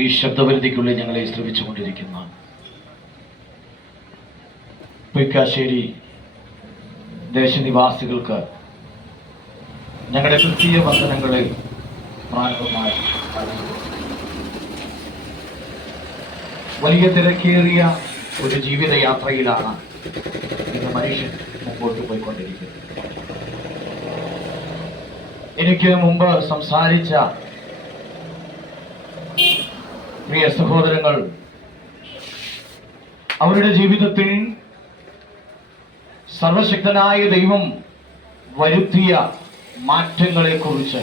ഈ ശബ്ദപരിധിക്കുള്ളിൽ ഞങ്ങളെ ശ്രമിച്ചുകൊണ്ടിരിക്കുന്ന പൊയ്ക്കാശ്ശേരി ദേശനിവാസികൾക്ക് ഞങ്ങളുടെ ക്രിസ്തീയ വന്ദനങ്ങളിൽ പ്രാരംഭമായി വലിയ തിരക്കേറിയ ഒരു ജീവിതയാത്രയിലാണ് ഇന്ന് മനുഷ്യൻ മുമ്പോട്ട് പോയിക്കൊണ്ടിരിക്കുന്നത്. എനിക്ക് മുമ്പ് സംസാരിച്ച പ്രിയ സഹോദരങ്ങൾ അവരുടെ ജീവിതത്തിൽ സർവശക്തനായ ദൈവം വരുത്തിയ മാറ്റങ്ങളെ കുറിച്ച്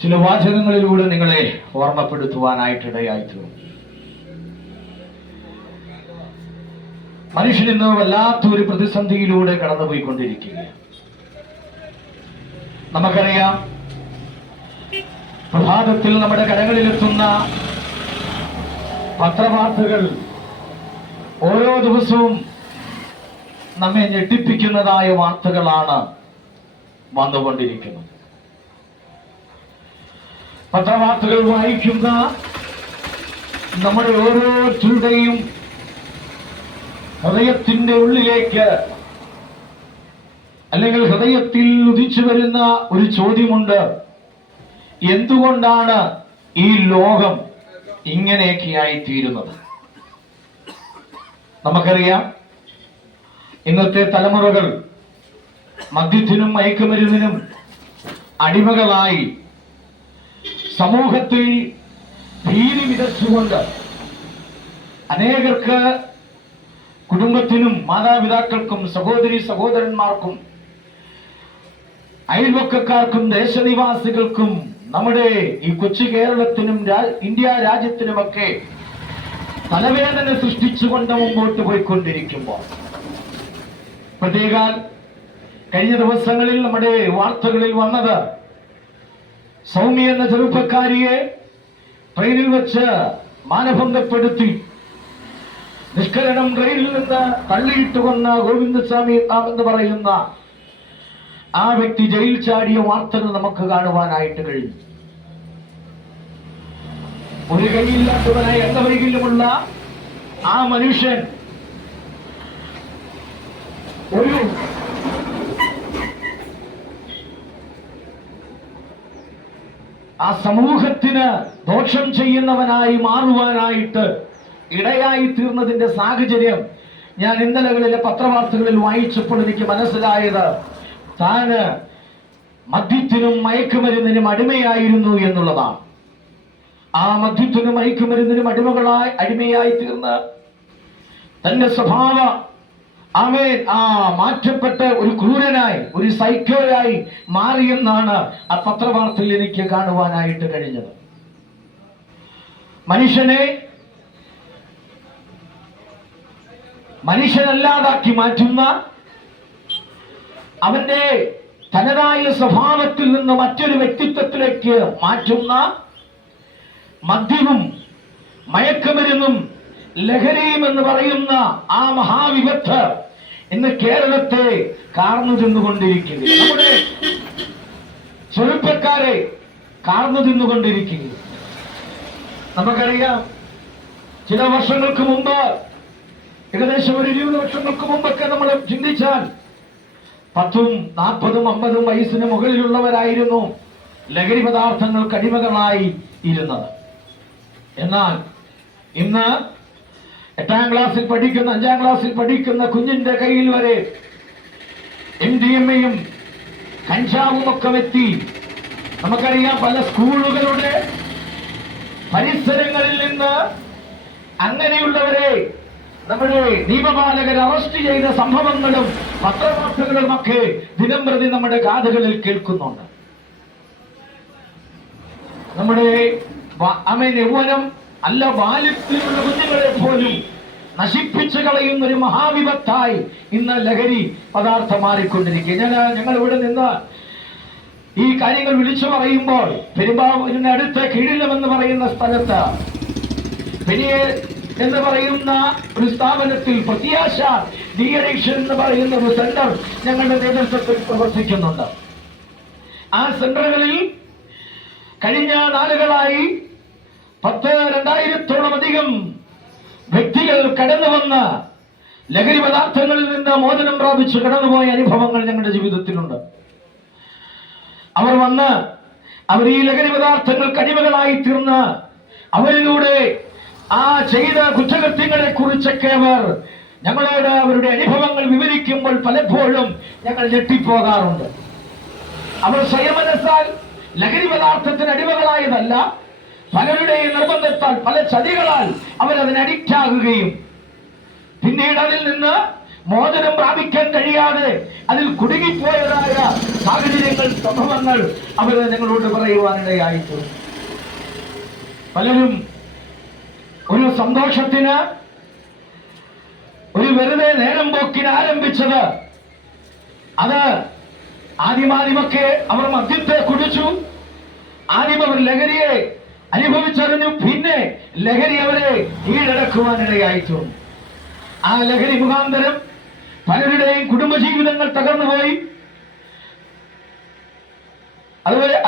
ചില വാചകങ്ങളിലൂടെ നിങ്ങളെ ഓർമ്മപ്പെടുത്തുവാനായിട്ടിടയായിത്തീർന്നു. മനുഷ്യൻ ഇന്ന് വല്ലാത്തൊരു പ്രതിസന്ധിയിലൂടെ കടന്നുപോയിക്കൊണ്ടിരിക്കുകയാണ്. നമുക്കറിയാം, പ്രഭാതത്തിൽ നമ്മുടെ കരങ്ങളിലെത്തുന്ന പത്രവാർത്തകൾ ഓരോ ദിവസവും നമ്മെ ഞെട്ടിപ്പിക്കുന്നതായ വാർത്തകളാണ് വന്നുകൊണ്ടിരിക്കുന്നത്. പത്രവാർത്തകൾ വായിക്കുന്ന നമ്മുടെ ഓരോരുത്തരുടെയും ഹൃദയത്തിന്റെ ഉള്ളിലേക്ക് അല്ലെങ്കിൽ ഹൃദയത്തിൽ ഉദിച്ചു വരുന്ന ഒരു ചോദ്യമുണ്ട്: എന്തുകൊണ്ടാണ് ഈ ലോകം ഇങ്ങനെയൊക്കെയായി തീരുന്നത്? നമുക്കറിയാം, ഇന്നത്തെ തലമുറകൾ മദ്യത്തിനും മയക്കുമരുന്നിനും അടിമകളായി സമൂഹത്തിൽ ഭീതി വിതച്ചുകൊണ്ട് അനേകർക്ക്, കുടുംബത്തിനും മാതാപിതാക്കൾക്കും സഹോദരി സഹോദരന്മാർക്കും അയൽവക്കക്കാർക്കും ദേശനിവാസികൾക്കും നമ്മുടെ ഈ കൊച്ചു കേരളത്തിനും ഇന്ത്യ രാജ്യത്തിനുമൊക്കെ തലവേദന സൃഷ്ടിച്ചുകൊണ്ട് മുമ്പോട്ട് പോയിക്കൊണ്ടിരിക്കുമ്പോൾ, പ്രത്യേകം കഴിഞ്ഞ ദിവസങ്ങളിൽ നമ്മുടെ വാർത്തകളിൽ വന്നത് സൗമ്യ എന്ന ചെറുപ്പക്കാരിയെ ട്രെയിനിൽ വെച്ച് മാനഭംഗപ്പെടുത്തി നിഷ്കരണം ട്രെയിനിൽ നിന്ന് തള്ളിയിട്ട് കൊന്ന ഗോവിന്ദസ്വാമി എന്ന് പറയുന്ന ആ വ്യക്തി ജയിൽ ചാടിയ വാർത്തകൾ നമുക്ക് കാണുവാനായിട്ട് കഴിഞ്ഞു. ഒരു കൈയില്ലാത്തവനായി എണ്ണവരികിലുമുള്ള ആ മനുഷ്യൻ ആ സമൂഹത്തിന് ദോഷം ചെയ്യുന്നവനായി മാറുവാനായിട്ട് ഇടയായി തീർന്നതിന്റെ സാഹചര്യം ഞാൻ ഇന്നലകളിലെ പത്രവാർത്തകളിൽ വായിച്ചപ്പോൾ എനിക്ക് മനസ്സിലായത്, താന് മദ്യത്തിനും മയക്കുമരുന്നിനും അടിമയായിരുന്നു എന്നുള്ളതാണ്. ആ മദ്യത്തിനും മയക്കുമരുന്നിനും അടിമയായി തീർന്ന് തന്റെ സ്വഭാവ മാറ്റപ്പെട്ട ഒരു ക്രൂരനായി, ഒരു സൈക്കോയായി മാറിയെന്നാണ് ആ പത്രവാർത്തയിൽ എനിക്ക് കാണുവാനായിട്ട് കഴിഞ്ഞത്. മനുഷ്യനല്ലാതാക്കി മാറ്റുന്ന, അവന്റെ തനതായ സ്വഭാവത്തിൽ നിന്ന് മറ്റൊരു വ്യക്തിത്വത്തിലേക്ക് മാറ്റുന്ന മദ്യവും മയക്കുമരുന്നും ലഹരിയും എന്ന് പറയുന്ന ആ മഹാവിപത്ത് ഇന്ന് കേരളത്തെ കാർന്നു തിന്നുകൊണ്ടിരിക്കുക, നമ്മുടെ ചെറുപ്പക്കാരെ കാർന്നു തിന്നുകൊണ്ടിരിക്കുക. നമുക്കറിയാം, ചില വർഷങ്ങൾക്ക് മുമ്പ്, ഏകദേശം ഒരു 20 വർഷങ്ങൾക്ക് മുമ്പൊക്കെ നമ്മൾ ചിന്തിച്ചാൽ 10, 40, 50 വയസ്സിന് മുകളിലുള്ളവരായിരുന്നു ലഹരി പദാർത്ഥങ്ങൾക്ക് അടിമകളായി ഇരുന്നത്. എന്നാൽ ഇന്ന് 8ാം ക്ലാസ്സിൽ പഠിക്കുന്ന, 5ാം ക്ലാസ്സിൽ പഠിക്കുന്ന കുഞ്ഞിന്റെ കയ്യിൽ വരെ MDMA-യും കഞ്ചാവും ഒക്കെ എത്തി. നമുക്കറിയാം, പല സ്കൂളുകളുടെ പരിസരങ്ങളിൽ നിന്ന് അങ്ങനെയുള്ളവരെ നമ്മുടെ നിയമപാലകർ അറസ്റ്റ് ചെയ്ത സംഭവങ്ങളും പത്രവാർത്തകളും ഒക്കെ ദിനം പ്രതി നമ്മുടെ കാതുകളിൽ കേൾക്കുന്നുണ്ട്. നമ്മുടെ യൗവനം അല്ല, ബാല്യത്തിലുള്ള കുഞ്ഞുങ്ങളെ പോലും നശിപ്പിച്ചു കളയുന്ന ഒരു മഹാവിപത്തായി ഇന്ന് ലഹരി പദാർത്ഥം മാറിക്കൊണ്ടിരിക്കുക. ഞങ്ങൾ ഇവിടെ നിന്ന് ഈ കാര്യങ്ങൾ വിളിച്ചു പറയുമ്പോൾ, പെരുമ്പാവൂരിന് അടുത്ത കീഴിലം എന്ന് പറയുന്ന സ്ഥലത്ത് പെരിയെ എന്ന് പറയുന്ന ഒരു സ്ഥാപനത്തിൽ പ്രത്യാശ ഡി-അഡിക്ഷൻ എന്ന് പറയുന്ന ഒരു സെന്റർ ഞങ്ങളുടെ നേതൃത്വത്തിൽ പ്രവർത്തിക്കുന്നുണ്ട്. ആ സെന്ററുകളിൽ കഴിഞ്ഞ നാളുകളായി 2000-ഓളം അധികം വ്യക്തികൾ കടന്നു വന്ന ലഹരി പദാർത്ഥങ്ങളിൽ നിന്ന് മോചനം പ്രാപിച്ച് കടന്നുപോയ അനുഭവങ്ങൾ ഞങ്ങളുടെ ജീവിതത്തിലുണ്ട്. അവർ ഈ ലഹരി പദാർത്ഥങ്ങൾക്ക് അടിമകളായി തീർന്ന് അവരിലൂടെ ആ ചെയ്ത കുറ്റകൃത്യങ്ങളെ കുറിച്ചൊക്കെ അവർ ഞങ്ങളോട് അവരുടെ അനുഭവങ്ങൾ വിവരിക്കുമ്പോൾ പലപ്പോഴും ഞങ്ങൾ ഞെട്ടിപ്പോകാറുണ്ട്. അവർ സ്വയമനസ്സാൽ ലഹരി പദാർത്ഥത്തിന് അടിമകളായതല്ല, പലരുടെയും നിർബന്ധത്താൽ, പല ചതികളാൽ അവരതിന് അഡിക്റ്റ് ആകുകയും പിന്നീട് അതിൽ നിന്ന് മോചനം പ്രാപിക്കാൻ കഴിയാതെ അതിൽ കുടുങ്ങിപ്പോയതായ സാഹചര്യങ്ങൾ, സംഭവങ്ങൾ അവർ ഞങ്ങളോട് പറയുവാനിടയായിട്ടുണ്ട്. പലരും ഒരു സന്തോഷത്തിന്, ഒരു വെറുതെ നേരം പോക്കിന് ആരംഭിച്ചത്, അത് ആദ്യമൊക്കെ അവർ മദ്യത്തെ കുടിച്ചു, ആദ്യം അവർ ലഹരിയെ അനുഭവിച്ചറിഞ്ഞു, പിന്നെ ലഹരി അവരെ കീഴടക്കുവാനിടയായിട്ടുണ്ട്. ആ ലഹരി മുഖാന്തരം പലരുടെയും കുടുംബജീവിതങ്ങൾ തകർന്നുപോയി.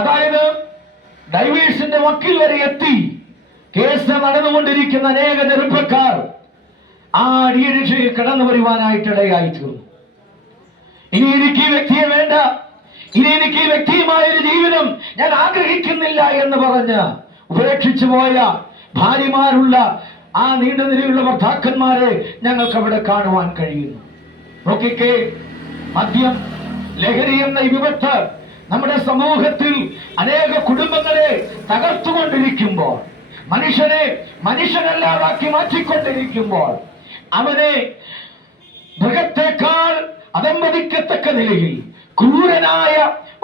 അതായത് ഡൈവേഴ്സിന്റെ വക്കിൽ വരെ എത്തി കേസ് നടന്നുകൊണ്ടിരിക്കുന്ന അനേക ചെറുപ്പക്കാർ ആ ഡിയഡിക്ഷയിൽ കടന്നു വരുവാനായിട്ടിടയായി തീർന്നു. ഇനി എനിക്ക് ഈ വ്യക്തിയെ വേണ്ട, ഇനി എനിക്ക് ഈ വ്യക്തിയുമായൊരു ജീവിതം ഞാൻ ആഗ്രഹിക്കുന്നില്ല എന്ന് പറഞ്ഞ് ഉപേക്ഷിച്ചു പോയ ഭാര്യമാരുള്ള ആ നീണ്ട നിരയുള്ള ഭർത്താക്കന്മാരെ ഞങ്ങൾക്ക് അവിടെ കാണുവാൻ കഴിയുന്നു. നോക്കിക്കേ, മദ്യം, ലഹരി എന്ന ഈ വിപത്ത് നമ്മുടെ സമൂഹത്തിൽ അനേക കുടുംബങ്ങളെ തകർത്തുകൊണ്ടിരിക്കുമ്പോൾ, മനുഷ്യനെ മനുഷ്യനല്ലാതാക്കി മാറ്റിക്കൊണ്ടിരിക്കുമ്പോൾ, അവനെ മൃഗത്തെക്കാൾ അതമ്പതിക്കത്തക്ക നിലയിൽ ക്രൂരനായ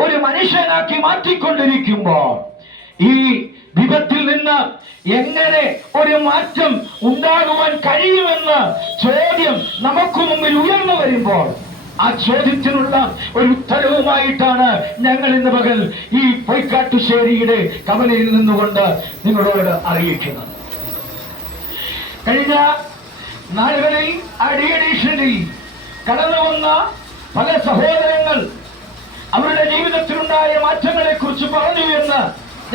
ഒരു മനുഷ്യനാക്കി മാറ്റിക്കൊണ്ടിരിക്കുമ്പോൾ, ഈ വിപത്തിൽ നിന്ന് എങ്ങനെ ഒരു മാറ്റം ഉണ്ടാകുവാൻ കഴിയുമെന്ന് ചോദ്യം നമുക്ക് മുമ്പിൽ ഉയർന്നു വരുമ്പോൾ, ആ ചോദ്യത്തിനുള്ള ഒരു ഉത്തരവുമായിട്ടാണ് ഞങ്ങൾ ഇന്ന് പകൽ ഈ പൊയ്ക്കാട്ടുശ്ശേരിയുടെ കവലയിൽ നിന്നുകൊണ്ട് നിങ്ങളോട് അറിയിക്കുന്നത്. കഴിഞ്ഞ നാളുകളിൽ ആ ഡിയഡിക്ഷനിൽ കടന്നു വന്ന പല സഹോദരങ്ങൾ അവരുടെ ജീവിതത്തിലുണ്ടായ മാറ്റങ്ങളെ കുറിച്ച് പറഞ്ഞു എന്ന്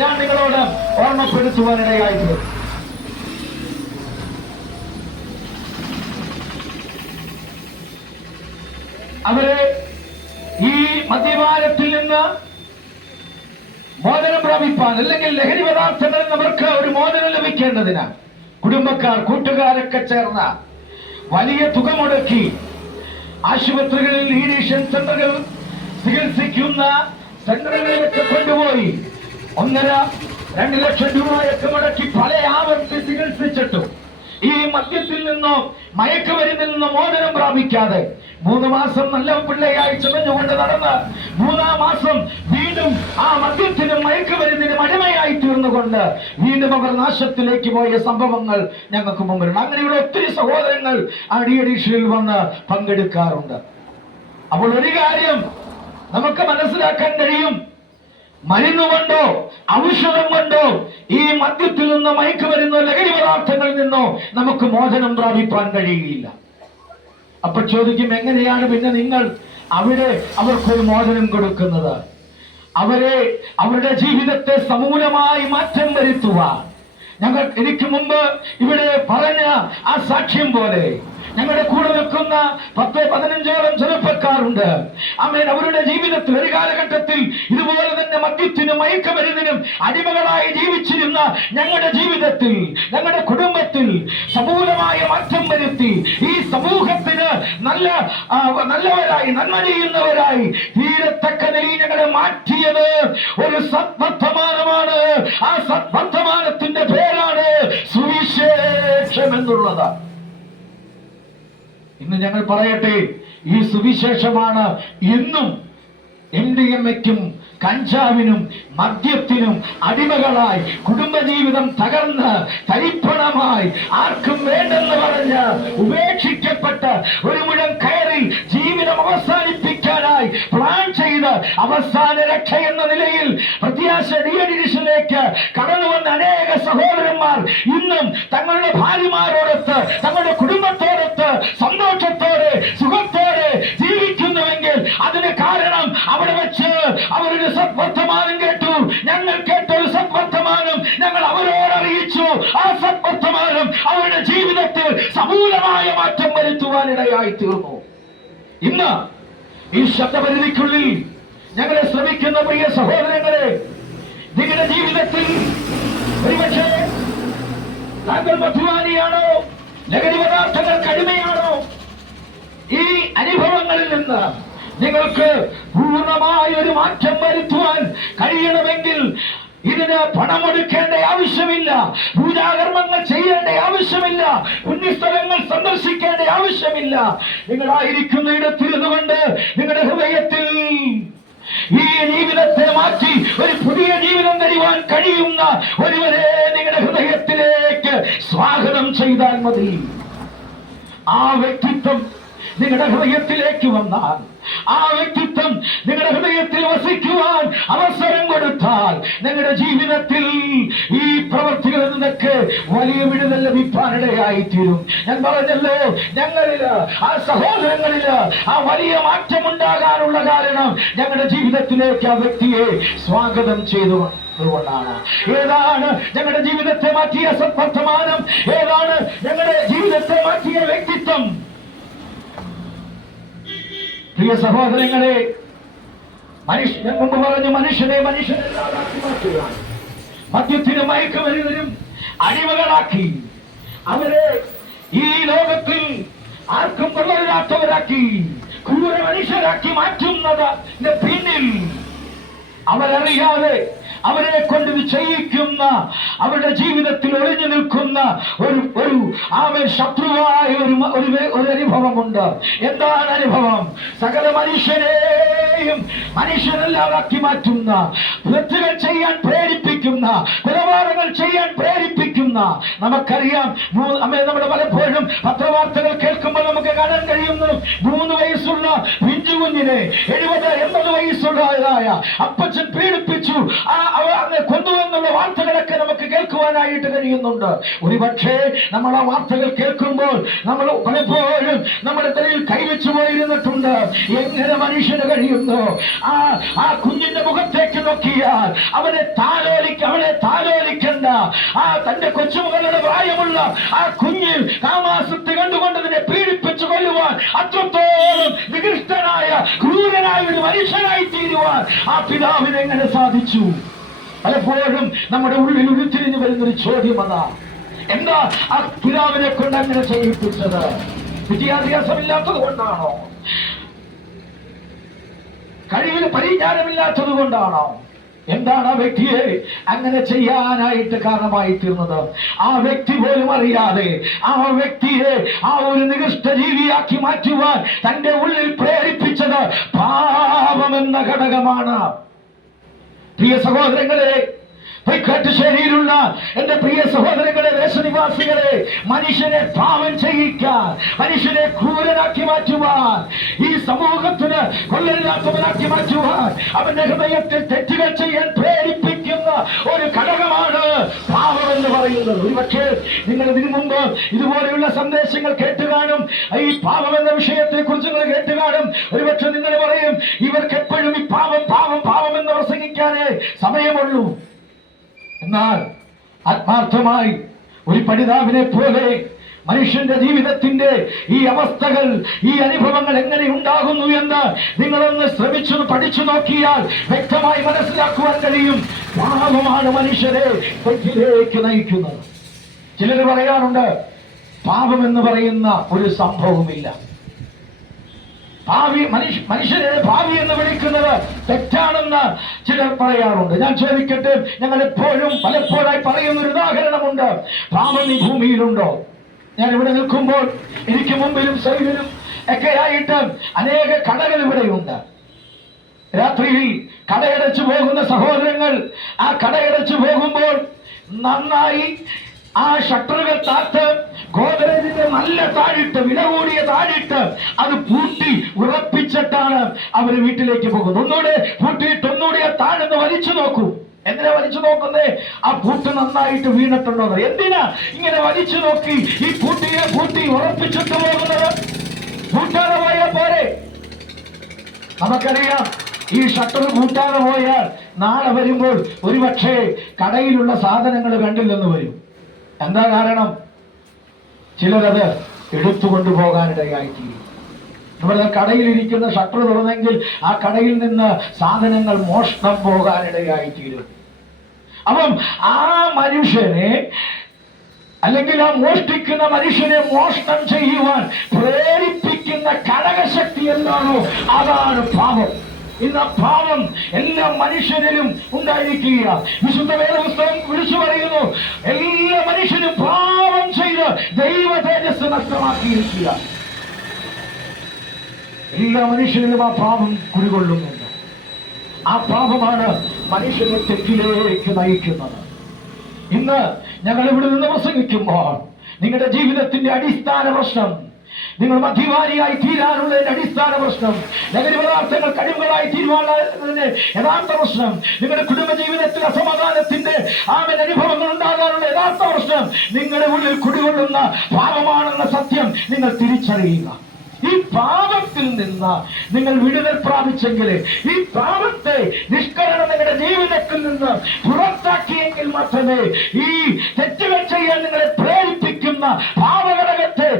ഞാൻ നിങ്ങളോട് ഓർമ്മപ്പെടുത്തുവാനിടയായിട്ടുണ്ട്. അവരെ ഈ മദ്യപാനത്തിൽ നിന്ന് മോചനം പ്രാപിപ്പാൻ, അല്ലെങ്കിൽ ലഹരി പദാർത്ഥങ്ങളിൽ അവർക്ക് ഒരു മോചനം ലഭിക്കേണ്ടതിനാണ് കുടുംബക്കാർ, കൂട്ടുകാരൊക്കെ ചേർന്ന വലിയ തുക മുടക്കി ആശുപത്രികളിൽ, ഡീഡിക്ഷൻ സെന്ററുകൾ, ചികിത്സിക്കുന്ന സെന്ററുകളിലൊക്കെ കൊണ്ടുപോയി 1.5-2 ലക്ഷം രൂപയൊക്കെ മുടക്കി പല ആവർത്തി ചികിത്സിച്ചിട്ടും ഈ മദ്യത്തിൽ നിന്നോ മയക്കുമരുന്നിൽ നിന്നോ മോചനം പ്രാപിക്കാതെ 3 മാസം നല്ല പിള്ളയായി ചുമഞ്ഞുകൊണ്ട് നടന്ന് 3-ാം മാസം വീണ്ടും ആ മദ്യത്തിനും മയക്കുമരുന്നിനും അടിമയായി തീർന്നുകൊണ്ട് വീണ്ടും അവർ നാശത്തിലേക്ക് പോയ സംഭവങ്ങൾ ഞങ്ങൾക്ക് മുമ്പിലുണ്ട്. അങ്ങനെയുള്ള ഒത്തിരി സഹോദരങ്ങൾ ആ ഡിയഡിക്ഷനിൽ വന്ന് പങ്കെടുക്കാറുണ്ട്. അപ്പോൾ ഒരു കാര്യം നമുക്ക് മനസ്സിലാക്കാൻ കഴിയും, മരുന്നുകൊണ്ടോ ഔഷധം കൊണ്ടോ ഈ മദ്യത്തിൽ നിന്നോ മയക്കുമരുന്നോ ലഹരി പദാർത്ഥങ്ങളിൽ നിന്നോ നമുക്ക് മോചനം പ്രാപിപ്പാൻ കഴിയുകയില്ല. അപ്പൊ ചോദിക്കും, എങ്ങനെയാണ് പിന്നെ നിങ്ങൾ അവിടെ അവർക്കൊരു മോചനം കൊടുക്കുന്നത്? അവരുടെ ജീവിതത്തെ സമൂലമായി മാറ്റം വരുത്തുവാൻ എനിക്ക് മുമ്പ് ഇവിടെ പറഞ്ഞ ആ സാക്ഷ്യം പോലെ ഞങ്ങളുടെ കൂടെ നിൽക്കുന്ന 10-15ഓളം ചെറുപ്പക്കാരുണ്ട്. ആമേൻ. അവരുടെ ജീവിതത്തിൽ ഒരു കാലഘട്ടത്തിൽ ഇതുപോലെ തന്നെ മദ്യത്തിനും മയക്കുമരുന്നിനും അടിമകളായി ജീവിച്ചിരുന്ന ഞങ്ങളുടെ ജീവിതത്തിൽ, ഞങ്ങളുടെ കുടുംബത്തിൽ സമൂലമായ മാറ്റം വരുത്തി ഈ സമൂഹത്തിന് നല്ലവരായി, നന്മ ചെയ്യുന്നവരായി തീരത്തക്ക നിലയിൽ ഞങ്ങളെ മാറ്റിയത് ഒരു സദ്വർത്തമാനമാണ്. ആ സദ്വർത്തമാനത്തിന്റെ പേരാണ് സുവിശേഷം എന്നുള്ളത്. ഇന്ന് ഞങ്ങൾ പറയട്ടെ, ഈ സുവിശേഷമാണ് ഇന്നും MDMA-ക്കും കഞ്ചാവിനും മദ്യത്തിനും അടിമകളായി കുടുംബജീവിതം തകർന്ന് തരിപ്പണമായി ആർക്കും വേണ്ടെന്ന് പറഞ്ഞ് ഉപേക്ഷിക്കപ്പെട്ട ഒരു മുഴം കയറി ജീവിതം അവസാനിപ്പിക്കാനായി പ്ലാൻ ചെയ്ത് അവസാന രക്ഷ എന്ന നിലയിൽ പ്രത്യാശ ഡിയഡിക്ഷനിലേക്ക് കടന്നു വന്ന അനേക സഹോദരന്മാർ ഇന്നും തങ്ങളുടെ ഭാര്യമാരോടൊത്ത്, തങ്ങളുടെ കുടുംബത്തോടൊത്ത് സന്തോഷത്തോടെ സുഖത്തോടെ ജീവിക്കുന്നുവെങ്കിൽ അതിന് കാരണം അവിടെ വെച്ച് അവരുടെ സദ്വർത്തമാനം കേട്ടു, അറിയിച്ചു. ഞങ്ങൾ കേട്ട ഒരു സത്വർത്തമാനം ഞങ്ങൾ അവരോട് അറിയിച്ചു. ആ സത്വർത്തമാനം അവരുടെ ജീവിതത്തിൽ സമൂലമായ മാറ്റം വരുത്തുവാനിടയായി തീർന്നു. ഇന്ന് ഈ ശബ്ദപരിധിക്കുള്ളിൽ ഞങ്ങളെ ശ്രമിക്കുന്ന പ്രിയ സഹോദരങ്ങളെ, നിങ്ങളുടെ ജീവിതത്തിൽ ഒരുപക്ഷെ താങ്കൾ മധുവാനിയാണോ, ലഹരി പദാർത്ഥങ്ങൾക്ക് അടിമയാണോ, ഈ അനുഭവങ്ങളിൽ നിന്ന് നിങ്ങൾക്ക് പൂർണ്ണമായ ഒരു മാറ്റം വരുത്തുവാൻ കഴിയണമെങ്കിൽ ഇതിന് പണമൊടുക്കേണ്ട ആവശ്യമില്ല, പൂജാകർമ്മങ്ങൾ ചെയ്യേണ്ട ആവശ്യമില്ല, പുണ്യസ്ഥലങ്ങൾ സന്ദർശിക്കേണ്ട ആവശ്യമില്ല. നിങ്ങളായിരിക്കുന്ന ഇടത്തിരുന്നുകൊണ്ട് നിങ്ങളുടെ ഹൃദയത്തിൽ ഈ ജീവിതത്തെ മാറ്റി ഒരു പുതിയ ജീവിതം തരുവാൻ കഴിയുന്ന ഒരുവരെ നിങ്ങളുടെ ഹൃദയത്തിലേക്ക് സ്വാഗതം ചെയ്താൽ മതി. ആ വ്യക്തിത്വം നിങ്ങളുടെ ഹൃദയത്തിലേക്ക് വന്നാൽ, ആ വ്യക്തിത്വം നിങ്ങളുടെ ഹൃദയത്തിൽ വസിക്കുവാൻ അവസരം കൊടുത്താൽ, നിങ്ങളുടെ ജീവിതത്തിൽ ഈ പ്രവൃത്തികളിൽ നിന്നൊക്കെ വലിയ വിടുതൽ ലഭിക്കാനിടയായിത്തീരും. ഞാൻ പറഞ്ഞല്ലോ, ഞങ്ങളില് ആ സഹോദരങ്ങളില് ആ വലിയ മാറ്റം ഉണ്ടാകാനുള്ള കാരണം ഞങ്ങളുടെ ജീവിതത്തിലേക്ക് ആ വ്യക്തിയെ സ്വാഗതം ചെയ്തുകൊണ്ടാണ്. ഏതാണ് ഞങ്ങളുടെ ജീവിതത്തെ മാറ്റിയ സത്വർത്തമാനം? ഏതാണ് ഞങ്ങളുടെ ജീവിതത്തെ മാറ്റിയ വ്യക്തിത്വം? പ്രിയ സഹോദരങ്ങളെ, ഞാൻ മുമ്പ് പറഞ്ഞു, മനുഷ്യനെ മനുഷ്യനല്ലാതാക്കി മാറ്റുക, മദ്യത്തിനും മയക്കുമരുന്നിനും അടിമകളാക്കി അവരെ ഈ ലോകത്തിൽ ആർക്കും കൊള്ളരുതാത്തവരാക്കി ക്രൂര മനുഷ്യരാക്കി മാറ്റുന്നതിന് പിന്നിൽ അവരറിയാതെ അവരെ കൊണ്ട് ഇത് ചെയ്യിക്കുന്ന, അവരുടെ ജീവിതത്തിൽ ഒളിഞ്ഞു നിൽക്കുന്ന ഒരു ശത്രുവായ ഒരു അനുഭവമുണ്ട്. എന്താണ് അനുഭവം? സകല മനുഷ്യരെയും മനുഷ്യനല്ലാതാക്കി മാറ്റുന്ന, തെറ്റുകൾ ചെയ്യാൻ പ്രേരിപ്പിക്കുന്ന, കൊലപാതകങ്ങൾ ചെയ്യാൻ പ്രേരിപ്പിക്കുന്ന. നമുക്കറിയാം, നമ്മൾ പലപ്പോഴും പത്രവാർത്തകൾ കേൾക്കുമ്പോൾ നമുക്ക് കാണാൻ കഴിയുന്നു, 3 വയസ്സുള്ള പിഞ്ചു കുഞ്ഞിനെ 70-80 വയസ്സുള്ളതായ അപ്പച്ചൻ പീഡിപ്പിച്ചു, കൊന്നുവെന്നുള്ള വാർത്തകളൊക്കെ നമുക്ക് കേൾക്കുവാനായിട്ട് കഴിയുന്നുണ്ട്. ഒരുപക്ഷെ നമ്മൾ ആ വാർത്തകൾ കേൾക്കുമ്പോൾ നമ്മൾ പലപ്പോഴും നമ്മുടെ തലയിൽ കൈവച്ചു പോയിരുന്നിട്ടുണ്ട്. എങ്ങനെ മനുഷ്യന് കഴിയുന്നു? ആ കുഞ്ഞിന്റെ മുഖത്തേക്ക് നോക്കിയാൽ അവളെ താലോലിക്കണ്ട, ആ തന്റെ കൊച്ചുമകളുടെ പ്രായമുള്ള ആ കുഞ്ഞിൽ കാമാസക്തി കണ്ടുകൊണ്ട് അതിനെ പീഡിപ്പിച്ചു കൊല്ലുവാൻ അത്രത്തോളം നികൃഷ്ടനായ ക്രൂരനായ ഒരു മനുഷ്യനായി തീരുവാൻ ആ പിതാവിന് എങ്ങനെ സാധിച്ചു? പലപ്പോഴും നമ്മുടെ ഉള്ളിൽ ഉരുത്തിരിഞ്ഞു വരുന്നൊരു ചോദ്യം അതാ, എന്താ ആ പിതാവിനെ കൊണ്ട് അങ്ങനെ ചെയ്യിപ്പിച്ചത്? വിദ്യാഭ്യാസമില്ലാത്തത് കൊണ്ടാണോ? കഴിവിന് പരിജ്ഞാനമില്ലാത്തത് കൊണ്ടാണോ? എന്താണ് ആ വ്യക്തിയെ അങ്ങനെ ചെയ്യാനായിട്ട് കാരണമായി തീർന്നത്? ആ വ്യക്തി പോലും അറിയാതെ ആ വ്യക്തിയെ ആ ഒരു നികൃഷ്ട ജീവിയാക്കി മാറ്റുവാൻ തന്റെ ഉള്ളിൽ പ്രേരിപ്പിച്ചത് പാപമെന്ന ഘടകമാണ്. പ്രിയ സഹോദരങ്ങളെ, ശരിയിലുള്ള എന്റെ പ്രിയ സഹോദരങ്ങളെ, ദേശനിവാസികളെ, മനുഷ്യനെ പാപം ചെയ്യിക്കാൻ, മനുഷ്യനെ ക്രൂരനാക്കി മാറ്റുവാൻ, ഈ സമൂഹത്തിന് കൊള്ളരുതാത്തവനാക്കി മാറ്റുവാൻ, അവന്റെ ഹൃദയത്തിൽ തെറ്റുകൾ ചെയ്യാൻ പ്രേരിപ്പിക്കുന്ന ഒരു ഘടകമാണ് പാപം എന്ന് പറയുന്നത്. ഒരുപക്ഷെ നിങ്ങൾ ഇതിനു മുമ്പ് ഇതുപോലെയുള്ള സന്ദേശങ്ങൾ കേട്ടുകാണും. ഈ പാപം എന്ന വിഷയത്തെ കുറിച്ച് നിങ്ങൾ കേട്ടുകാണും. ഒരുപക്ഷെ നിങ്ങൾ പറയും, ഇവർക്ക് എപ്പോഴും ഈ പാപം പാപം പാപം എന്ന് പ്രസംഗിക്കാനേ സമയമുള്ളൂ. എന്നാൽ ആത്മാർത്ഥമായി ഒരു പഠിതാവിനെ പോലെ മനുഷ്യന്റെ ജീവിതത്തിന്റെ ഈ അവസ്ഥകൾ, ഈ അനുഭവങ്ങൾ എങ്ങനെ ഉണ്ടാകുന്നു എന്ന് നിങ്ങളൊന്ന് ശ്രമിച്ചു പഠിച്ചു നോക്കിയാൽ വ്യക്തമായി മനസ്സിലാക്കുവാൻ കഴിയും. പാപമാണ് മനുഷ്യരെ തെറ്റിലേക്ക് നയിക്കുന്നത്. ചിലർ പറയാറുണ്ട്, പാപം എന്ന് പറയുന്ന ഒരു സംഭവമില്ല, മനുഷ്യരെ ഭാവി എന്ന് വിളിക്കുന്നത് തെറ്റാണെന്ന് ചിലർ പറയാറുണ്ട്. ഞാൻ ചോദിക്കട്ടെ, ഞങ്ങൾ എപ്പോഴും പലപ്പോഴായി പറയുന്ന ഒരു ഉദാഹരണമുണ്ട്. പാപം ഈ ഭൂമിയിലുണ്ടോ? ഞാൻ ഇവിടെ നിൽക്കുമ്പോൾ എനിക്ക് മുമ്പിലും സൈഡിലും ഒക്കെ ആയിട്ട് അനേക കടകൾ ഇവിടെയുണ്ട്. രാത്രിയിൽ കടയടച്ചു പോകുന്ന സഹോദരങ്ങൾ ആ കടയടച്ചു പോകുമ്പോൾ നന്നായി ആ ഷട്ടറുകൾ താത്ത് ഗോദ്രേജിന്റെ നല്ല താഴിട്ട്, വില കൂടിയ താഴിട്ട് അത് പൂട്ടി ഉറപ്പിച്ചിട്ടാണ് അവർ വീട്ടിലേക്ക് പോകുന്നത്. ഒന്നുകൂടെ പൂട്ടിയിട്ട് ഒന്നുകൂടി ആ താഴെന്ന് വലിച്ചു നോക്കൂ. എന്തിനാ വലിച്ചു നോക്കുന്നേ? ആ പൂട്ട് നന്നായിട്ട് വീണിട്ടുണ്ടോ? എന്തിനാ ഇങ്ങനെ വലിച്ചു നോക്കി ഈ പൂട്ടിയെ പൂട്ടി ഉറപ്പിച്ചിട്ട് പോകുന്നത്? പൂട്ടാതെ പോയാൽ പോരെ? നമുക്കറിയാം, ഈ ഷട്ടർ കൂട്ടാതെ പോയാൽ നാളെ വരുമ്പോൾ ഒരുപക്ഷെ കടയിലുള്ള സാധനങ്ങൾ കണ്ടില്ലെന്ന് വരും. എന്താ കാരണം? ചിലരത് എടുത്തുകൊണ്ടു പോകാനിടയായിത്തീരും. നമ്മുടെ കടയിലിരിക്കുന്ന ഷട്ടർ തുറന്നെങ്കിൽ ആ കടയിൽ നിന്ന് സാധനങ്ങൾ മോഷണം പോകാനിടയായിത്തീരും. അപ്പം ആ മനുഷ്യനെ, അല്ലെങ്കിൽ ആ മോഷ്ടിക്കുന്ന മനുഷ്യനെ മോഷണം ചെയ്യുവാൻ പ്രേരിപ്പിക്കുന്ന ഘടകശക്തി എന്താണോ അതാണ് പാപം. ഇന്ന് പാപം എല്ലാ മനുഷ്യരിലും ഉണ്ടായിരിക്കുക. വിശുദ്ധ വേദപുസ്തകം വിളിച്ചു പറയുന്നു, എല്ലാ മനുഷ്യരും പാപം ചെയ്ത് ദൈവ തേജസ് നഷ്ടമാക്കിയിരിക്കുക. എല്ലാ മനുഷ്യരിലും ആ പാപം കുടികൊള്ളുന്നുണ്ട്. ആ പാപമാണ് മനുഷ്യനെ തെറ്റിലേക്ക് നയിക്കുന്നത്. ഇന്ന് ഞങ്ങൾ ഇവിടെ നിന്ന് പ്രസംഗിക്കുമ്പോൾ നിങ്ങളുടെ ജീവിതത്തിന്റെ അടിസ്ഥാന പ്രശ്നം, നിങ്ങൾ മദ്യപാനിയായി തീരാനുള്ളതിന്റെ അടിസ്ഥാന പ്രശ്നം, ലഹരി പദാർത്ഥങ്ങൾ കഴിവുകളായി തീരുമാനത്തിന്റെ യഥാർത്ഥ പ്രശ്നം, നിങ്ങളുടെ കുടുംബജീവിതത്തിൽ അസമാധാനത്തിന്റെ അനുഭവങ്ങൾ ഉണ്ടാകാനുള്ള യഥാർത്ഥ പ്രശ്നം നിങ്ങളുടെ ഉള്ളിൽ കുടികൊള്ളുന്ന പാപമാണെന്ന സത്യം നിങ്ങൾ തിരിച്ചറിയുക. ഈ പാപത്തിൽ നിന്ന് നിങ്ങൾ വിടുതൽ പ്രാപിച്ചെങ്കിൽ, ഈ പാപത്തെ നിഷ്കരണം നിങ്ങളുടെ ജീവിതത്തിൽ നിന്ന് പുറത്താക്കിയെങ്കിൽ മാത്രമേ ഈ തെറ്റുകൾ ചെയ്യാൻ നിങ്ങളെ പ്രേരിപ്പിക്കുന്ന പാപഘടകത്തെ,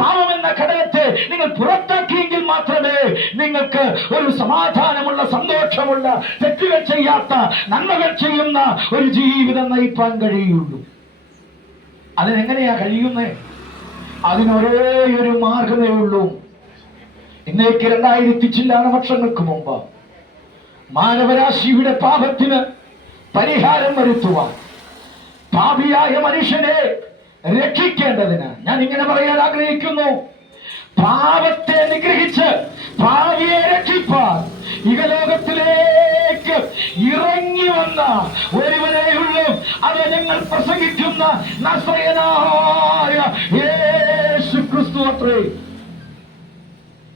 പാപമെന്ന ഘടകത്തെ നിങ്ങൾ പുറത്താക്കിയെങ്കിൽ മാത്രമേ നിങ്ങൾക്ക് ഒരു സമാധാനമുള്ള, സന്തോഷമുള്ള, തെറ്റുകൾ ചെയ്യാത്ത, നന്മകൾ ചെയ്യുന്ന ഒരു ജീവിതം നയിപ്പാൻ കഴിയുള്ളൂ. അതിനെങ്ങനെയാ കഴിയുന്നേ? അതിനൊരേ ഒരു മാർഗമേ ഉള്ളൂ. ഇന്നേക്ക് 2000 ചില്ലാന വർഷങ്ങൾക്ക് മുമ്പ് മാനവരാശിയുടെ പാപത്തിന് പരിഹാരം വരുത്തുവാൻ, പാപിയായ മനുഷ്യനെ രക്ഷിക്കേണ്ടതിന് ഞാൻ ഇങ്ങനെ പറയാൻ ആഗ്രഹിക്കുന്നു, പാപത്തെ നിഗ്രഹിച്ച് പാപിയെ രക്ഷിപ്പാൻ ഇഹലോകത്തിലേക്ക് ഇറങ്ങി വന്ന ഒരുവനെയുള്ളൂ. അത് ഞങ്ങൾ പ്രസംഗിക്കുന്ന നസറയനായ യേശു ക്രിസ്തു അത്രേ.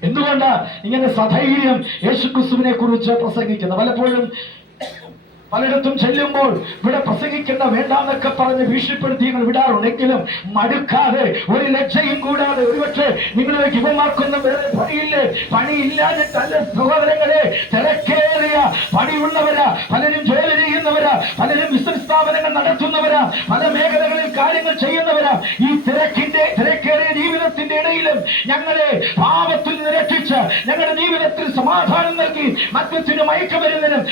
എന്തുകൊണ്ടാ ഇങ്ങനെ സധൈര്യം യേശു ക്രിസ്തുവിനെ കുറിച്ച് പ്രസംഗിക്കുന്നത്? പലപ്പോഴും പലയിടത്തും ചെല്ലുമ്പോൾ ഇവിടെ പ്രസംഗിക്കേണ്ട വേണ്ടാന്നൊക്കെ പറഞ്ഞ് ഭീഷണിപ്പെടുത്തി ഞങ്ങൾ വിടാറുണ്ടെങ്കിലും മടുക്കാതെ, ഒരു ലജ്ജയും കൂടാതെ, ഒരുപക്ഷെ നിങ്ങളിലേക്ക് ഇവന്മാർക്കൊന്നും വേറെ പണിയില്ലാഞ്ഞിട്ടല്ല സഹോദരങ്ങളെ, തിരക്കേറിയ പണിയുള്ളവരാ, പലരും ജോലി ചെയ്യുന്നവരാ, പലരും ബിസിനസ് സ്ഥാപനങ്ങൾ നടത്തുന്നവരാ, പല മേഖലകളിൽ കാര്യങ്ങൾ ചെയ്യുന്നവരാ. ഈ തിരക്കേറിയ ജീവിതത്തിന്റെ ഇടയിലും ഞങ്ങളെ പാപത്തിൽ നിന്ന് രക്ഷിച്ച് ഞങ്ങളുടെ ജീവിതത്തിൽ സമാധാനം നൽകി മദ്യത്തിനും മയക്കുമരുന്നിനും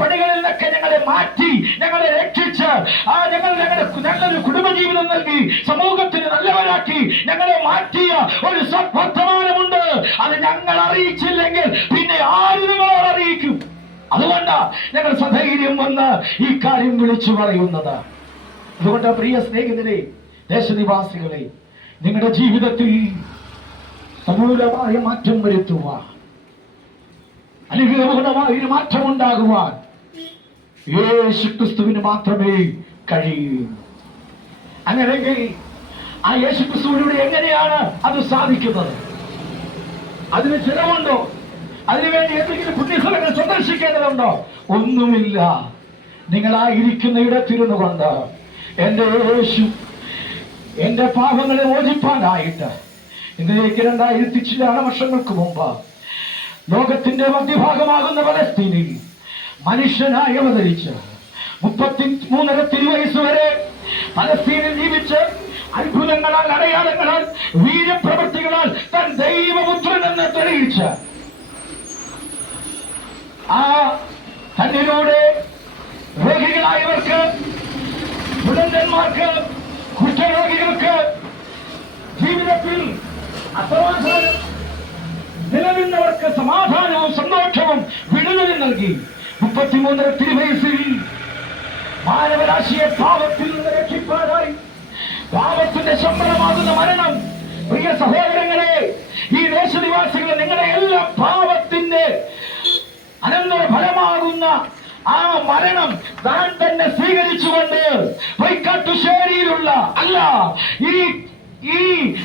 പണികളിൽ നിന്നൊക്കെ ഞങ്ങളെ മാറ്റി, ഞങ്ങളെ രക്ഷിച്ച് ഞങ്ങളുടെ കുടുംബജീവിതം നൽകി സമൂഹത്തിന് നല്ലവരാക്കി ഞങ്ങളെ മാറ്റിയ ഒരു സദ്വർത്തമാനമുണ്ട്. അത് ഞങ്ങൾ അറിയിച്ചില്ലെങ്കിൽ പിന്നെ ആര് നിങ്ങളോട് അറിയിക്കും? അതുകൊണ്ടാ ഞങ്ങൾ സധൈര്യം വന്ന് ഈ കാര്യം വിളിച്ചു പറയുന്നത്. അതുകൊണ്ട് പ്രിയ സ്നേഹിതരെ, ദേശനിവാസികളെ, നിങ്ങളുടെ ജീവിതത്തിൽ സമൂലമായ മാറ്റം വരുത്തുവാൻ, അനുഗ്രഹപൂർണമായ ഒരു മാറ്റം ഉണ്ടാകുവാൻ യേശു ക്രിസ്തുവിന് മാത്രമേ കഴിയൂ. അങ്ങനെയെങ്കിൽ ആ യേശു ക്രിസ്തുവിലൂടെ എങ്ങനെയാണ് അത് സാധിക്കുന്നത്? അതിന് ചിലവുണ്ടോ? അതിനുവേണ്ടി എന്തെങ്കിലും പുണ്യസ്ഥലങ്ങൾ സന്ദർശിക്കേണ്ടതുണ്ടോ? ഒന്നുമില്ല. നിങ്ങളായിരിക്കുന്ന ഇടത്തിരുന്നു കൊണ്ട് എന്റെ യേശു എന്റെ പാപങ്ങളെ മോചിപ്പാനായിട്ട് ഇന്നേക്ക് 2000 ചില്ലാന വർഷങ്ങൾക്ക് മുമ്പ് ലോകത്തിന്റെ മധ്യഭാഗമാകുന്ന പലസ്തീനിൽ മനുഷ്യനായി അവതരിച്ച് 33 തിരുവയസ്സ് വരെ പലസ്തീനിൽ ജീവിച്ച് അത്ഭുതങ്ങളാൽ, അടയാളങ്ങളാൽ, വീരപ്രവൃത്തികളാൽ താൻ ദൈവപുത്രൻ എന്ന് തെളിയിച്ച ആ തന്നിലൂടെ രോഗികളായവർക്ക്, മുടന്തന്മാർക്ക്, കുഷ്ഠരോഗികൾക്ക് ജീവിതത്തിൽ അസമാധാനം നിലനിന്നവർക്ക് സമാധാനവും സന്തോഷവും വിടുതലും നൽകി 33 തിരുവയസ്സിൽ മാനവരാശിയെ പാപത്തിൽ നിന്ന് രക്ഷിപ്പാനായി, പാപത്തിന്റെ ശമ്പളമാകുന്ന മരണം, പ്രിയ സഹോദരങ്ങളെ, ഈ ദേശനിവാസികളെ, നിങ്ങളുടെ എല്ലാ പാപത്തിന്റെ അനന്തര ഫലമാകുന്ന ആ മരണം താൻ തന്നെ സ്വീകരിച്ചുകൊണ്ട് വൈക്കാട്ടുശ്ശേരിയിലുള്ള അല്ല, ഈ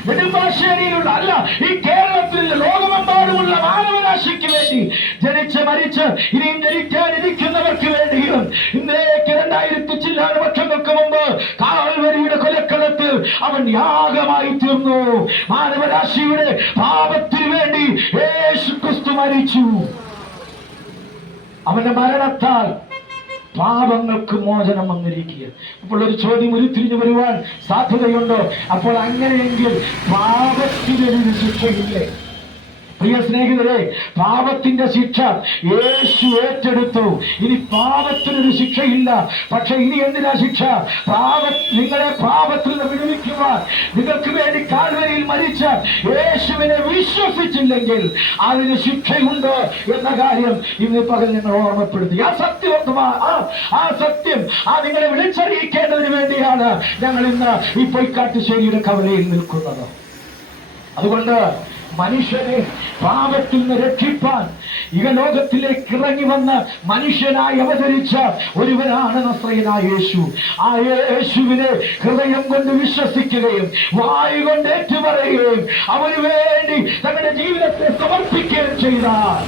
നെടുമ്പാശ്ശേരിയിലുള്ള അല്ല, ഈ കേരളത്തിൽ ലോകമെമ്പാടുമുള്ള മാനവരാശിക്ക് വേണ്ടി ജനിച്ച് മരിച്ച് ഇനിയും ജനിക്കാനിരിക്കുന്നവർക്ക് വേണ്ടിയും ഇന്നേക്ക് 2000 ചില്ലാന വർഷങ്ങൾക്ക് മുമ്പ് കാൽവരിയുടെ കൊലക്കളത്തിൽ അവൻ യാഗമായി തീർന്നു. മാനവരാശിയുടെ പാപത്തിന് വേണ്ടി യേശു ക്രിസ്തു മരിച്ചു. അവന്റെ മരണത്താൽ പാപങ്ങൾക്ക് മോചനം വന്നിരിക്കുക. അപ്പോൾ ഒരു ചോദ്യം ഉരുത്തിരിഞ്ഞു വരുവാൻ സാധ്യതയുണ്ടോ? അപ്പോൾ അങ്ങനെയെങ്കിൽ പാപത്തിനൊരു ശിക്ഷയില്ലേ? പ്രിയ സ്നേഹിതരെ, പാപത്തിന്റെ ശിക്ഷ യേശു ഏറ്റെടുത്തു. ഇനി പാപത്തിനൊരു ശിക്ഷയില്ല. പക്ഷെ ഇനി എന്തിനാ ശിക്ഷ? നിങ്ങളെ പാപത്തിൽ നിന്ന് വിടുവിക്കുവാൻ നിങ്ങൾക്ക് വേണ്ടി കാൽവരിയിൽ മരിച്ച യേശുവിനെ വിശ്വസിച്ചില്ലെങ്കിൽ അതിന് ശിക്ഷയുണ്ട് എന്ന കാര്യം ഇന്ന് പകൽ നിങ്ങൾ ഓർമ്മപ്പെടുത്തി. ആ സത്യം നിങ്ങളെ വിളിച്ചറിയിക്കേണ്ടതിന് വേണ്ടിയാണ് ഞങ്ങൾ ഇന്ന് ഈ പൊയ്ക്കാട്ടുശ്ശേരിയുടെ കവലയിൽ നിൽക്കുന്നത്. അതുകൊണ്ട് മനുഷ്യനെ പാപത്തിൽ നിന്ന് രക്ഷിപ്പാൻ ഇഹലോകത്തിലേക്ക് ഇറങ്ങി വന്ന് മനുഷ്യനായി അവതരിച്ച ഒരുവനാണ് നസ്രയനായ യേശു. ആ യേശുവിനെ ഹൃദയം കൊണ്ട് വിശ്വസിക്കുകയും വായു കൊണ്ട് ഏറ്റുപറയുകയും അവന് വേണ്ടി തങ്ങളുടെ ജീവിതത്തെ സമർപ്പിക്കുകയും ചെയ്താൽ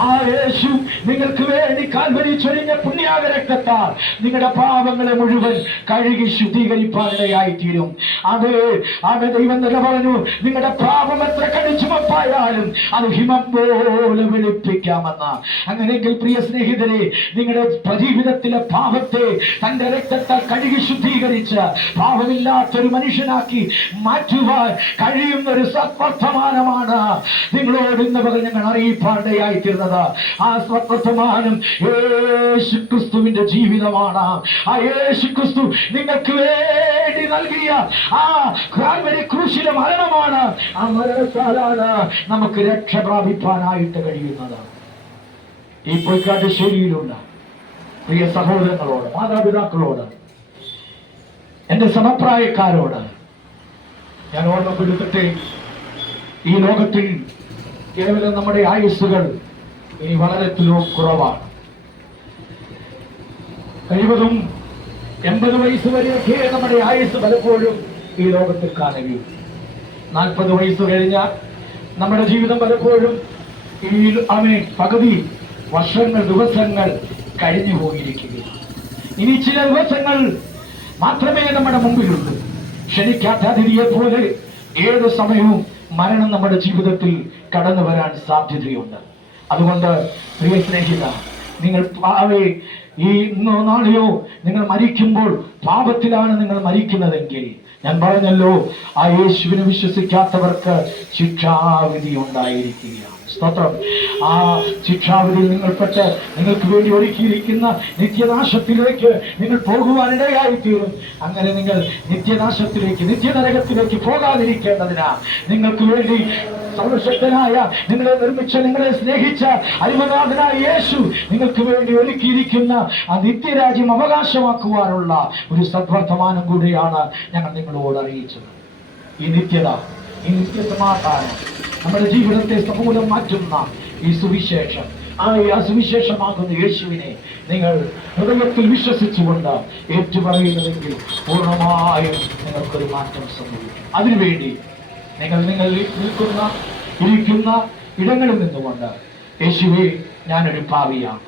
ആ യേശു നിങ്ങൾക്ക് വേണ്ടി കാൽവരി ചൊരിഞ്ഞ പുണ്യാക രക്തത്താൽ നിങ്ങളുടെ പാപങ്ങളെ മുഴുവൻ കഴുകി ശുദ്ധീകരിപ്പാനിടയായി തീരും. അത് ദൈവം തന്നെ പറഞ്ഞു, നിങ്ങളുടെ പാപം എത്ര കടിച്ചുമപ്പായാലും അത് ഹിമം പോലെ വെളുപ്പിക്കാമെന്ന്. അങ്ങനെയെങ്കിൽ പ്രിയ സ്നേഹിതരെ, നിങ്ങളുടെ ജീവിതത്തിലെ പാപത്തെ തന്റെ രക്തത്താൽ കഴുകി ശുദ്ധീകരിച്ച് പാപമില്ലാത്തൊരു മനുഷ്യനാക്കി മാറ്റുവാൻ കഴിയുന്ന ഒരു സത്വർത്തമാനമാണ് നിങ്ങളോട് ഇന്ന് പകൽ ഞങ്ങൾ അറിയിപ്പാനിടയായി തീർന്നത്. ആ സത്വർത്തമാനം യേശുക്രിസ്തുവിന്റെ ജീവിതമാണ്. ആ യേശുക്രിസ്തു നിങ്ങൾക്ക് വേണ്ടി നൽകിയ ആ കാൽവരി ക്രൂശിലെ മരണമാണ്. ആ മരണത്താലാണ് നമുക്ക് രക്ഷ പ്രാപിപ്പാനായിട്ട് കഴിയുന്നത്. ഈ പൊയ്ക്കാട്ടുശ്ശേരിയിലുള്ള പ്രിയ സഹോദരങ്ങളോട്, മാതാപിതാക്കളോട്, എന്റെ സമപ്രായക്കാരോട് ഞാൻ ഓർമ്മപ്പെടുത്തട്ടെ, ഈ ലോകത്തിൽ കേവലം നമ്മുടെ ആയുസ്സുകൾ ഇനി വളരെ കുറവാണ്. കഴിവതും 80 വയസ്സ് വരെയൊക്കെ നമ്മുടെ ആയുസ് പലപ്പോഴും ഈ ലോകത്തിൽ കാണുകയും 40 വയസ്സ് കഴിഞ്ഞാൽ നമ്മുടെ ജീവിതം പലപ്പോഴും പകുതി വർഷങ്ങൾ, ദിവസങ്ങൾ കഴിഞ്ഞു പോയിരിക്കുകയാണ്. ഇനി ചില ദിവസങ്ങൾ മാത്രമേ നമ്മുടെ മുമ്പിലുള്ളൂ. ക്ഷണിക്കാത്ത അതിഥിയെ പോലെ ഏത് സമയവും മരണം നമ്മുടെ ജീവിതത്തിൽ കടന്നു വരാൻ സാധ്യതയുണ്ട്. അതുകൊണ്ട് പ്രിയ സ്നേഹിത, നിങ്ങൾ ഈ നാളെയോ നിങ്ങൾ മരിക്കുമ്പോൾ പാപത്തിലാണ് നിങ്ങൾ മരിക്കുന്നതെങ്കിൽ, ഞാൻ പറഞ്ഞല്ലോ, ആ യേശുവിനെ വിശ്വസിക്കാത്തവർക്ക് ശിക്ഷാവിധി ഉണ്ടായിരിക്കുകയാണ്. സ്തോത്രം. ആ ശിക്ഷാവിധിയിൽ നിങ്ങൾപ്പെട്ട് നിങ്ങൾക്ക് വേണ്ടി ഒരുക്കിയിരിക്കുന്ന നിത്യനാശത്തിലേക്ക് നിങ്ങൾ പോകുവാനിടയായിത്തീരും. അങ്ങനെ നിങ്ങൾ നിത്യനാശത്തിലേക്ക്, നിത്യനരകത്തിലേക്ക് പോകാതിരിക്കേണ്ടതിനാ നിങ്ങൾക്ക് വേണ്ടി സർവശക്തനായ, നിങ്ങളെ നിർമ്മിച്ച, നിങ്ങളെ സ്നേഹിച്ച അരിമനാഥനായ യേശു നിങ്ങൾക്ക് വേണ്ടി ഒരുക്കിയിരിക്കുന്ന ആ നിത്യരാജ്യം അവകാശമാക്കുവാനുള്ള ഒരു സദ്വർത്തമാനം കൂടിയാണ് ഞങ്ങൾ നിങ്ങളോട് അറിയിച്ചത്. ഈ നിത്യത, ഈ നിത്യസമാധാനം, നമ്മുടെ ജീവിതത്തെ സമൂലം മാറ്റുന്ന ഈ സുവിശേഷം, ആ സുവിശേഷമാകുന്ന യേശുവിനെ നിങ്ങൾ ഹൃദയത്തിൽ വിശ്വസിച്ചുകൊണ്ട് ഏറ്റുപറയുന്നതെങ്കിൽ പൂർണ്ണമായും നിങ്ങൾക്കൊരു മാറ്റം സംഭവിക്കും. അതിനുവേണ്ടി നിങ്ങൾ ഇരിക്കുന്ന ഇടങ്ങളിൽ നിന്നുകൊണ്ട്, യേശുവേ, ഞാനൊരു പാപിയാണ്,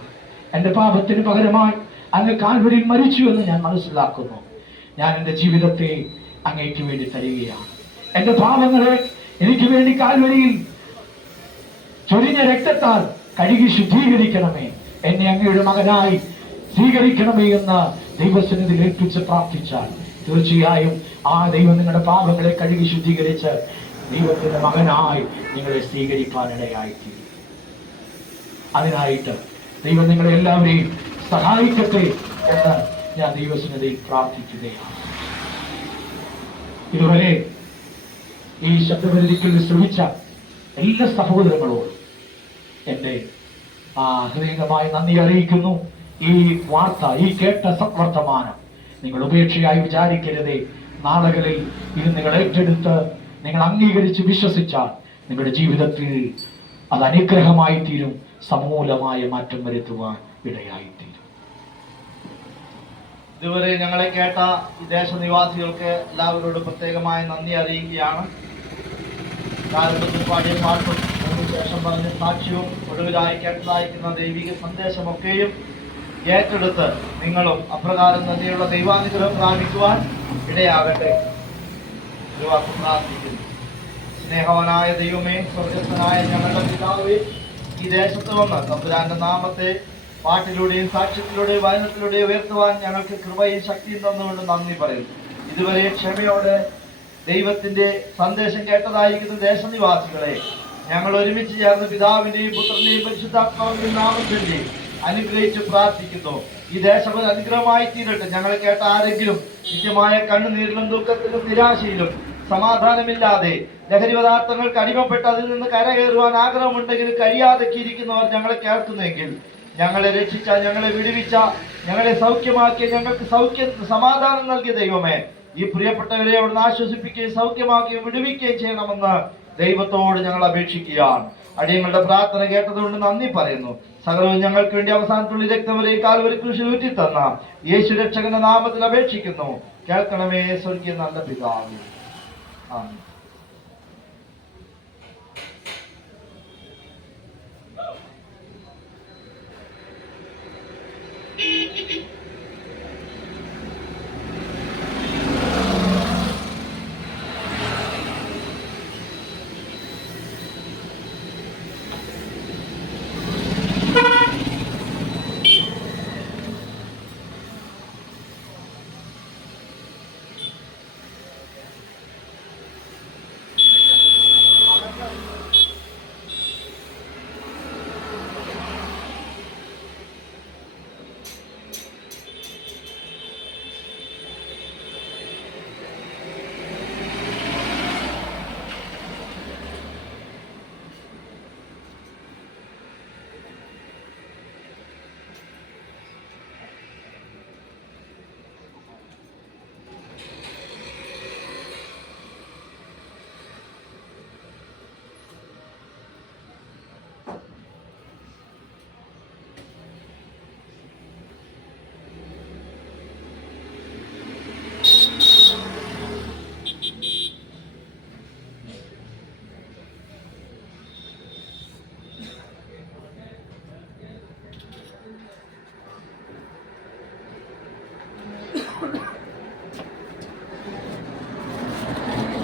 എൻ്റെ പാപത്തിന് പകരമായി അങ്ങ് കാൽവരിയിൽ മരിച്ചു എന്ന് ഞാൻ മനസ്സിലാക്കുന്നു. ഞാൻ എൻ്റെ ജീവിതത്തെ അങ്ങേക്ക് വേണ്ടി തരികയാണ്. എൻ്റെ പാപങ്ങളെ എനിക്ക് വേണ്ടി കാൽവരിയിൽ ചൊരിഞ്ഞ രക്തത്താൽ കഴുകി ശുദ്ധീകരിക്കണമേ, എന്നെ അങ്ങയുടെ മകനായി സ്വീകരിക്കണമേ എന്ന് ദൈവസന്നിധിയിൽ ഏൽപ്പിച്ച് പ്രാർത്ഥിച്ചാൽ തീർച്ചയായും ആ ദൈവം നിങ്ങളുടെ പാപങ്ങളെ കഴുകി ശുദ്ധീകരിച്ച് ദൈവത്തിന്റെ മകനായി നിങ്ങളെ സ്വീകരിക്കാനിടയായിത്തീരും. അതിനായിട്ട് ദൈവം നിങ്ങളെ എല്ലാവരെയും സഹായിക്കട്ടെ എന്ന് ഞാൻ ദൈവസന്നിധിയിൽ പ്രാർത്ഥിക്കുകയാണ്. ഇതുവരെ ഈ ശബ്ദപരിധിക്കൽ ശ്രമിച്ച എല്ലാ സഹോദരങ്ങളോടും എൻ്റെ ഹൃദയംഗമായി നന്ദി അറിയിക്കുന്നു. ഈ വാർത്ത, ഈ കേട്ട സത്വർത്തമാനം നിങ്ങൾ ഉപേക്ഷയായി വിചാരിക്കരുതേ. നാളുകളിൽ ഇത് നിങ്ങൾ ഏറ്റെടുത്ത് നിങ്ങൾ അംഗീകരിച്ച് വിശ്വസിച്ചാൽ നിങ്ങളുടെ ജീവിതത്തിൽ അത് അനുഗ്രഹമായി തീരും, സമൂലമായ മാറ്റം വരുത്തുവാൻ ഇടയായിത്തീരും. ഇതുവരെ ഞങ്ങളെ കേട്ട ഈ ദേശനിവാസികൾക്ക് എല്ലാവരോടും പ്രത്യേകമായി നന്ദി അറിയിക്കുകയാണ്. കാലഘട്ടത്തിൽ പാടിയ പാട്ടും അതിനുശേഷം പറഞ്ഞ സാക്ഷ്യവും ഒടുവിലായി കേട്ടതായിരിക്കുന്ന ദൈവിക സന്ദേശമൊക്കെയും ഏറ്റെടുത്ത് നിങ്ങളും അപ്രകാരം തന്നെയുള്ള ദൈവാനുഗ്രഹം പ്രാപിക്കുവാൻ ഇടയാകട്ടെ. പ്രാർത്ഥിക്കുന്നു. സ്നേഹവനായ ദൈവമേ, സ്വർഗസ്ഥനായ ഞങ്ങളുടെ പിതാവേ, ഈ ദേശത്ത് വന്ന് തമ്പുരാന്റെ നാമത്തെ പാട്ടിലൂടെയും സാക്ഷ്യത്തിലൂടെയും വചനത്തിലൂടെയും ഉയർത്തുവാൻ ഞങ്ങൾക്ക് കൃപയും ശക്തിയും തന്നുകൊണ്ട് നന്ദി പറയുന്നു. ഇതുവരെ ക്ഷമയോടെ ദൈവത്തിന്റെ സന്ദേശം കേട്ടതായിരിക്കുന്ന ദേശനിവാസികളെ ഞങ്ങൾ ഒരുമിച്ച് ചേർന്ന് പിതാവിന്റെയും പുത്രന്റെയും പരിശുദ്ധാത്മാവിന്റെയും നാമത്തിൽ അനുഗ്രഹിച്ച് പ്രാർത്ഥിക്കുന്നു. ഈ ദേശം ഒരു അനുഗ്രഹമായി തീരട്ടെ. ഞങ്ങളെ കേട്ട ആരെങ്കിലും നിത്യമായ കണ്ണുനീരിലും ദുഃഖത്തിലും നിരാശയിലും സമാധാനമില്ലാതെ ലഹരി പദാർത്ഥങ്ങൾക്ക് അടിമപ്പെട്ട് അതിൽ നിന്ന് കരകയറുവാൻ ആഗ്രഹമുണ്ടെങ്കിൽ കഴിയാതെ ഇരിക്കുന്നവർ ഞങ്ങളെ കേൾക്കുന്നെങ്കിൽ, ഞങ്ങളെ രക്ഷിച്ച, ഞങ്ങളെ വിടുവിച്ച, ഞങ്ങളെ സൗഖ്യമാക്കിയ, ഞങ്ങൾക്ക് സമാധാനം നൽകിയ ദൈവമേ, ഈ പ്രിയപ്പെട്ടവരെ അവിടുന്ന് ആശ്വസിപ്പിക്കുകയും സൗഖ്യമാക്കുകയും വിടുവിക്കുകയും ചെയ്യണമെന്ന് ദൈവത്തോട് ഞങ്ങൾ അപേക്ഷിക്കുകയാണ്. അടിയങ്ങളുടെ പ്രാർത്ഥന കേട്ടതുകൊണ്ട് നന്ദി പറയുന്നു. സകലവും ഞങ്ങൾക്ക് വേണ്ടി അവസാനത്തുള്ളി രക്തം വരെ കാൽവരി ക്രൂശിൽ ഊറ്റി തന്ന യേശു രക്ഷകന്റെ നാമത്തിൽ അപേക്ഷിക്കുന്നു. കേൾക്കണമേ സ്വർഗീയ നല്ല പിതാവേ. ആമേൻ.